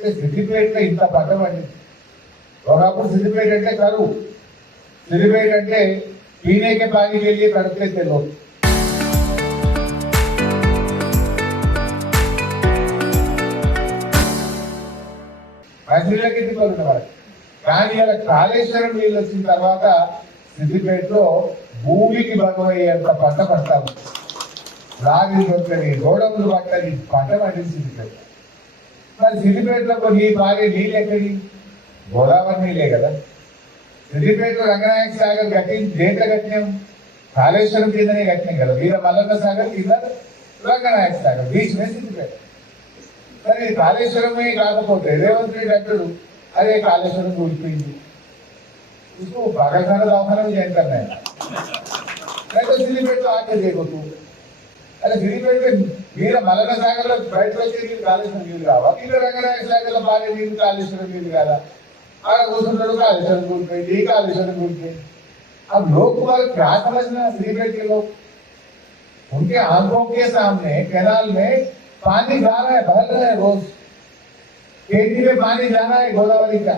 సిద్దిపేటలో ఇంత పంట పండింది. ఒకప్పుడు సిద్దిపేట అంటే కరువు, సిద్దిపేట అంటే పీనేకే పానికి వెళ్ళి కడుపుతే తెలియదు. మంచినీళ్ళకి ఇబ్బంది ఉన్నవారు. కానీ ఇలా కాళేశ్వరం నీళ్ళు వచ్చిన తర్వాత సిద్దిపేటలో భూమికి భగవయ్యేంత పంట పడతాము. రాగి దొరకని, గోడములు పట్టని పంట పండింది సిద్దిపేట. మరి సిద్దిపేటలో నీ భార్య నీళ్ళు ఎక్కడి? గోదావరి నీళ్ళే కదా. సిద్దిపేటలో రంగనాయక సాగర్ కట్టింది దేంట్లో కట్టినాం? కాళేశ్వరం కిందనే కట్టినాం కదా. వీర మల్లన్న సాగర్ కింద రంగనాయక సాగర్ బీచ్ మీద సిద్దిపేట. మరి కాళేశ్వరమే కాకపోతే రేవంత్ రెడ్డి అంటాడు అదే కాళేశ్వరం కూలిపోయింది, పాకిస్తాన్ దవాఖానా చేయంటారు నేను అయితే సిద్దిపేటలో ఆకే చేయకూడదు. అదే సిద్దిపేట వీర మల్లన్న సాగర్లో బయటకు వచ్చే నీళ్ళు కాళేశ్వరం నీళ్ళు కావా? వీర రంగనాయక సాగర్లో బాగా నీళ్ళు కాళేశ్వరం నీళ్ళు కాదా? आगे కూర్చుంటాడు कालेश्वर కూలిపోయింది, ఈ कालेश्वर కూలిపోయింది. अब लोग क्या समझना सिद्दिपेट के लोग, उनके आंखों के सामने कैनाल में पानी जा रहा है, बह रहा है रोज. खेती में पानी जाना है गोदावरी का.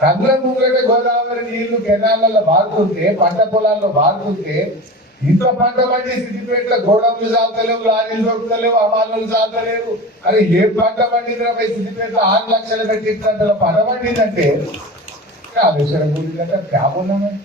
కండ్ల ముంగట గోదావరి నీళ్లు కెనాలలో బారుతుంటే, పంట పొలాల్లో బారుతుంటే ఇంత పంట పండి సిద్దిపేటలో గోడౌన్లు సాగుతలేవు, లారీలు దొరుకుతలేవు, అమాలు సాగుతలేవు. అది ఏ పంట పండిందిపై సిద్దిపేటలో 6 లక్షలు పెట్టి పంట పండిందంటే కాళేశ్వరం గురించి క్యాబ్ ఉన్నామని